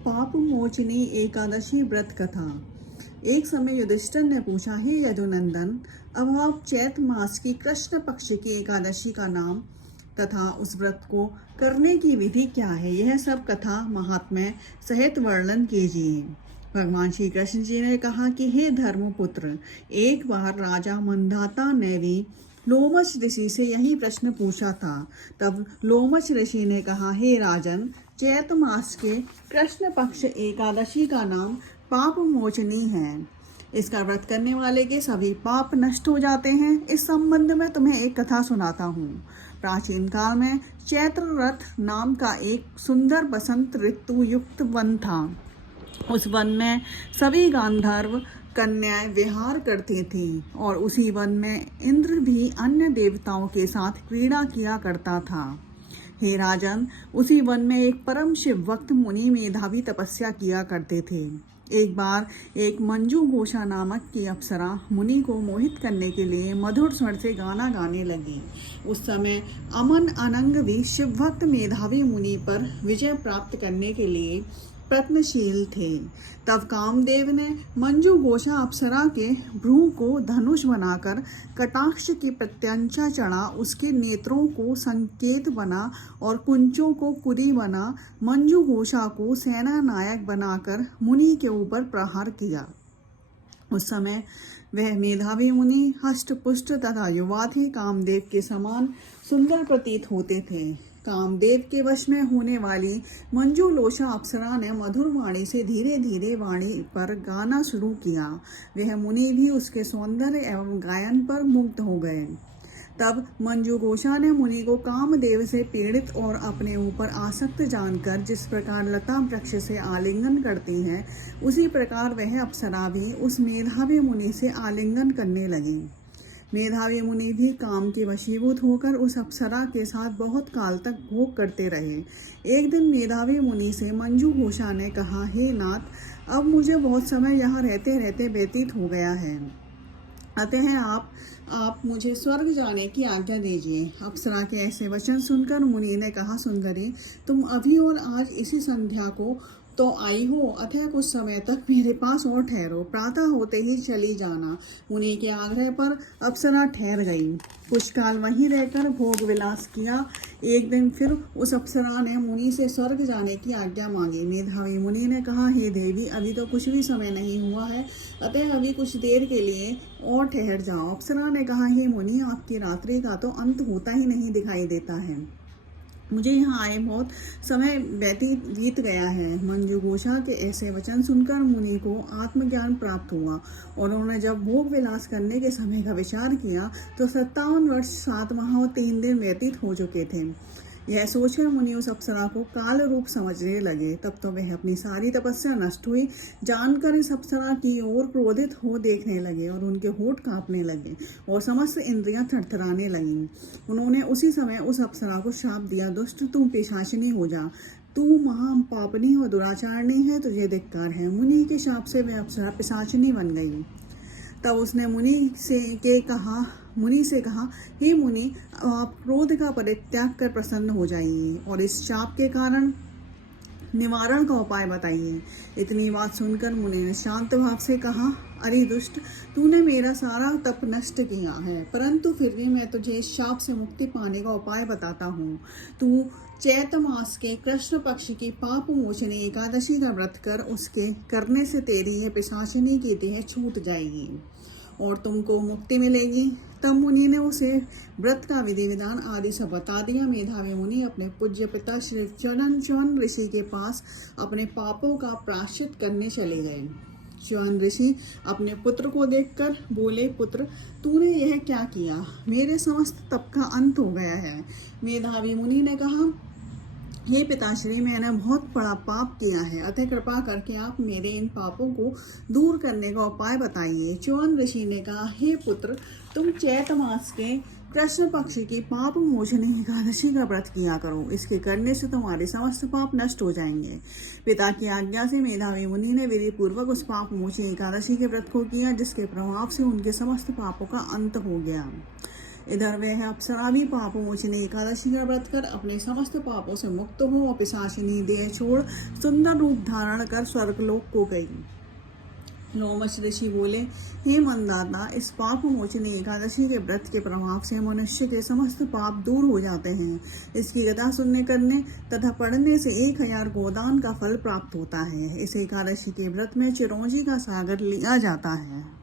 पाप मोचनी एकादशी व्रत कथा। एक समय युधिष्ठिर ने पूछा, हे यदुनंदन, अब आप चैत्र मास की कृष्ण पक्ष की एकादशी का नाम तथा उस व्रत को करने की विधि क्या है, यह सब कथा महात्म्य सहित वर्णन कीजिए। भगवान श्री कृष्ण जी ने कहा कि हे धर्मपुत्र, एक बार राजा मंधाता ने भी लोमश ऋषि से यही प्रश्न पूछा था। तब लोमश ऋषि ने कहा, हे राजन, चैत्र मास के कृष्ण पक्ष एकादशी का नाम पाप मोचनी है। इसका व्रत करने वाले के सभी पाप नष्ट हो जाते हैं। इस संबंध में तुम्हें एक कथा सुनाता हूँ। प्राचीन काल में चैत्र रथ नाम का एक सुंदर बसंत ऋतु युक्त वन था। उस वन में सभी गांधर्व कन्याएं विहार करती थीं और उसी वन में इंद्र भी अन्य देवताओं के साथ क्रीड़ा किया करता था। हे राजन, उसी वन में एक परम शिव भक्त मुनि मेधावी तपस्या किया करते थे। एक बार एक मंजू घोषा नामक की अप्सरा मुनि को मोहित करने के लिए मधुर स्वर से गाना गाने लगी। उस समय अमन अनंग भी शिव भक्त मेधावी मुनि पर विजय प्राप्त करने के लिए प्रयत्नशील थे। तब कामदेव ने मंजू घोषा अप्सरा के भ्रू को धनुष बनाकर कटाक्ष की प्रत्यंचा चढ़ा, उसके नेत्रों को संकेत बना और कुंचों को कुरी बना मंजू घोषा को सेना नायक बनाकर मुनि के ऊपर प्रहार किया। उस समय वह मेधावी मुनि हष्ट पुष्ट तथा युवा थे, कामदेव के समान सुंदर प्रतीत होते थे। कामदेव के वश में होने वाली मंजूलोषा अप्सरा ने मधुर वाणी से धीरे धीरे वाणी पर गाना शुरू किया। वह मुनि भी उसके सौंदर्य एवं गायन पर मुग्ध हो गए। तब मंजू घोषा ने मुनि को कामदेव से पीड़ित और अपने ऊपर आसक्त जानकर जिस प्रकार लता वृक्ष से आलिंगन करती है, उसी प्रकार वह अप्सरा भी उस मेधावी मुनि से आलिंगन करने लगी। मेधावी मुनि भी काम के वशीभूत होकर उस अप्सरा के साथ बहुत काल तक भोग करते रहे। एक दिन मेधावी मुनि से मंजू घोषा ने कहा, हे नाथ, अब मुझे बहुत समय यहाँ रहते रहते व्यतीत हो गया है, अतः आप मुझे स्वर्ग जाने की आज्ञा दीजिए। अप्सरा के ऐसे वचन सुनकर मुनि ने कहा, सुंदरी, तुम अभी और आज इसी संध्या को तो आई हो, अतः कुछ समय तक मेरे पास और ठहरो, प्रातः होते ही चली जाना। मुनि के आग्रह पर अप्सरा ठहर गई। कुछ काल वहीं रहकर भोग विलास किया। एक दिन फिर उस अप्सरा ने मुनि से स्वर्ग जाने की आज्ञा मांगी। मेधावी मुनि ने कहा, हे देवी, अभी तो कुछ भी समय नहीं हुआ है, अतः अभी कुछ देर के लिए और ठहर जाओ। अप्सरा ने कहा, हे मुनि, आपकी रात्रि का तो अंत होता ही नहीं दिखाई देता है, मुझे यहाँ आए बहुत समय बीत गया है। मंजू घोषा के ऐसे वचन सुनकर मुनि को आत्मज्ञान प्राप्त हुआ और उन्होंने जब भोग विलास करने के समय का विचार किया तो 57 वर्ष 7 माह और 3 दिन व्यतीत हो चुके थे। यह सोचकर मुनि उस अप्सरा को काल रूप समझने लगे। तब तो वह अपनी सारी तपस्या नष्ट हुई जानकर इस अप्सरा की ओर क्रोधित हो देखने लगे और उनके होठ कांपने लगे और समस्त इंद्रियां थरथराने लगीं। उन्होंने उसी समय उस अप्सरा को श्राप दिया, दुष्ट, तू पिशाचिनी हो जा, तू महापापनी और दुराचारणी है, तुझे धिक्कार है। मुनि के शाप से वह अप्सरा पिशाचिनी बन गई। तब उसने मुनि से कहा, हे मुनि, आप क्रोध का परित्याग कर प्रसन्न हो जाइए और इस शाप के कारण निवारण का उपाय बताइए। इतनी बात सुनकर मुनि ने शांत भाव से कहा, अरे दुष्ट, तूने मेरा सारा तप नष्ट किया है, परंतु फिर भी मैं तुझे इस शाप से मुक्ति पाने का उपाय बताता हूँ। तू चैत्र मास के कृष्ण पक्ष की पाप मोचनी एकादशी का व्रत कर, उसके करने से तेरी यह पिशाचिनी की देह छूट जाएगी और तुमको मुक्ति मिलेगी। तब मुनि ने उसे व्रत का विधि विधान आदि सब बता दिया। मेधावी मुनि अपने पूज्य पिता श्री च्यवन ऋषि के पास अपने पापों का प्रायश्चित करने चले गए। च्यवन ऋषि अपने पुत्र को देखकर बोले, पुत्र, तूने यह क्या किया? मेरे समस्त तप का अंत हो गया है। मेधावी मुनि ने कहा, हे पिताश्री, मैंने बहुत बड़ा पाप किया है, अतः कृपा करके आप मेरे इन पापों को दूर करने का उपाय बताइए। च्यवन ऋषि ने कहा, हे पुत्र, तुम चैत्र मास के कृष्ण पक्ष की पाप मोचनी एकादशी का व्रत किया करो, इसके करने से तुम्हारे समस्त पाप नष्ट हो जाएंगे। पिता की आज्ञा से मेधावी मुनि ने विधि पूर्वक उस पाप मोचनी एकादशी के व्रत को किया, जिसके प्रभाव से उनके समस्त पापों का अंत हो गया। इधर वह अप्सरा भी पाप मोचनी एकादशी का व्रत कर अपने समस्त पापों से मुक्त हो और पिशाचिनी देह छोड़ सुंदर रूप धारण कर स्वर्गलोक को गई। लोमश ऋषि बोले, हे मंदाता, इस पाप मोचनी एकादशी के व्रत के प्रभाव से मनुष्य के समस्त पाप दूर हो जाते हैं। इसकी कथा सुनने करने तथा पढ़ने से 1000 गोदान का फल प्राप्त होता है। इस एकादशी के व्रत में चिरौंजी का सागर लिया जाता है।